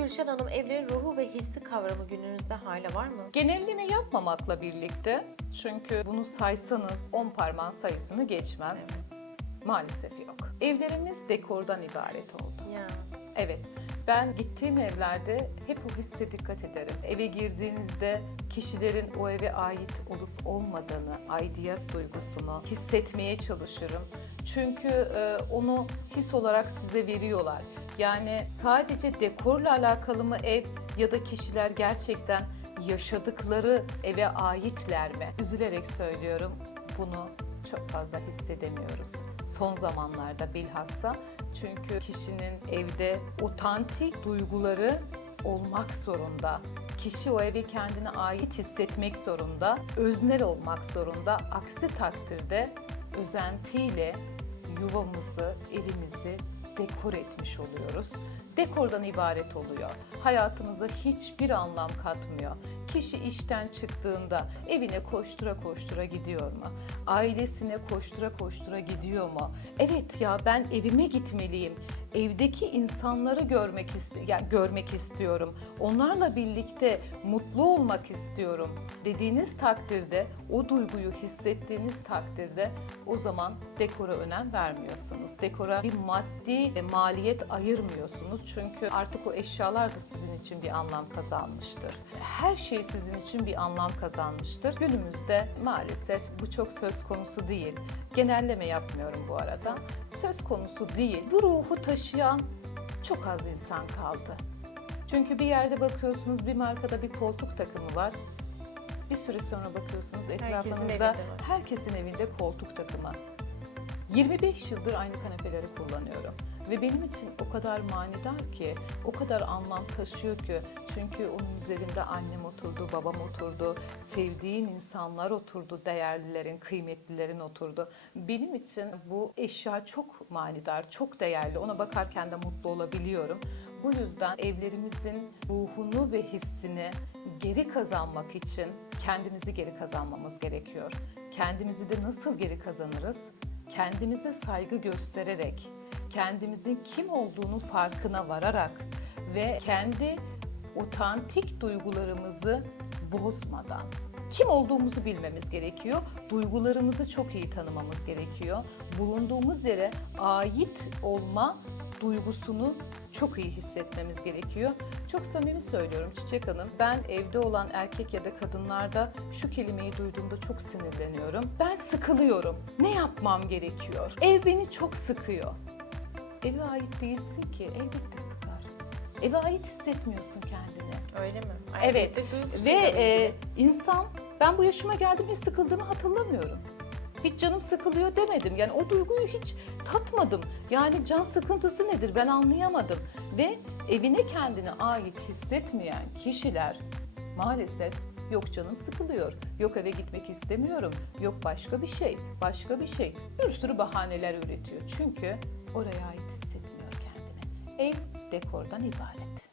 Gülşen Hanım evlerin ruhu ve hissi kavramı günümüzde hala var mı? Genelliğini yapmamakla birlikte çünkü bunu saysanız 10 parmağın sayısını geçmez. Maalesef yok. Evlerimiz dekordan ibaret oldu. Ya. Evet. Ben gittiğim evlerde hep o hisse dikkat ederim. Eve girdiğinizde kişilerin o eve ait olup olmadığını, aidiyet duygusunu hissetmeye çalışırım. Çünkü e, onu his olarak size veriyorlar. Yani sadece dekorla alakalı mı ev ya da kişiler gerçekten yaşadıkları eve aitler mi? Üzülerek söylüyorum bunu çok fazla hissedemiyoruz. Son zamanlarda bilhassa çünkü kişinin evde otantik duyguları olmak zorunda. Kişi o eve kendine ait hissetmek zorunda, öznel olmak zorunda. Aksi takdirde özentiyle yuvamızı, evimizi dekor etmiş oluyoruz. Dekordan ibaret oluyor. Hayatımıza hiçbir anlam katmıyor. Kişi işten çıktığında evine koştura koştura gidiyor mu? Ailesine koştura koştura gidiyor mu? Evet ya ben evime gitmeliyim. Evdeki insanları görmek yani görmek istiyorum. Onlarla birlikte mutlu olmak istiyorum dediğiniz takdirde, o duyguyu hissettiğiniz takdirde o zaman dekora önem vermiyorsunuz. Dekora bir maddi e, maliyet ayırmıyorsunuz. Çünkü artık o eşyalar da sizin için bir anlam kazanmıştır. Her şey sizin için bir anlam kazanmıştır. Günümüzde maalesef bu çok söz konusu değil. Genelleme yapmıyorum bu arada. Söz konusu değil. Bu ruhu taşıyan çok az insan kaldı. Çünkü bir yerde bakıyorsunuz bir markada bir koltuk takımı var. Bir süre sonra bakıyorsunuz etrafınızda evinde var. herkesin evinde koltuk takımı. 25 yıldır aynı kanepeleri kullanıyorum. Ve benim için o kadar manidar ki, o kadar anlam taşıyor ki. Çünkü onun üzerinde annem oturdu, babam oturdu, sevdiğin insanlar oturdu, değerlilerin, kıymetlilerin oturdu. Benim için bu eşya çok manidar, çok değerli. Ona bakarken de mutlu olabiliyorum. Bu yüzden evlerimizin ruhunu ve hissini geri kazanmak için kendimizi geri kazanmamız gerekiyor. Kendimizi de nasıl geri kazanırız? Kendimize saygı göstererek, kendimizin kim olduğunu farkına vararak ve kendi otantik duygularımızı bozmadan kim olduğumuzu bilmemiz gerekiyor. Duygularımızı çok iyi tanımamız gerekiyor. Bulunduğumuz yere ait olma duygusunu çok iyi hissetmemiz gerekiyor. Çok samimi söylüyorum Çiçek Hanım. Ben evde olan erkek ya da kadınlarda şu kelimeyi duyduğumda çok sinirleniyorum. Ben sıkılıyorum. Ne yapmam gerekiyor? Ev beni çok sıkıyor. Eve ait değilsin ki. Elbette sıkar. Eve ait hissetmiyorsun kendini. Öyle mi? Evet. Aidiyetlik duygusuyla Ve e, insan ben bu yaşıma geldim hiç sıkıldığımı hatırlamıyorum. Hiç canım sıkılıyor demedim. Yani o duyguyu hiç tatmadım. Yani can sıkıntısı nedir ben anlayamadım. Ve evine kendine ait hissetmeyen kişiler maalesef yok canım sıkılıyor, yok eve gitmek istemiyorum, yok başka bir şey, başka bir şey. Bir sürü bahaneler üretiyor. Çünkü oraya ait. Ev dekordan ibaret.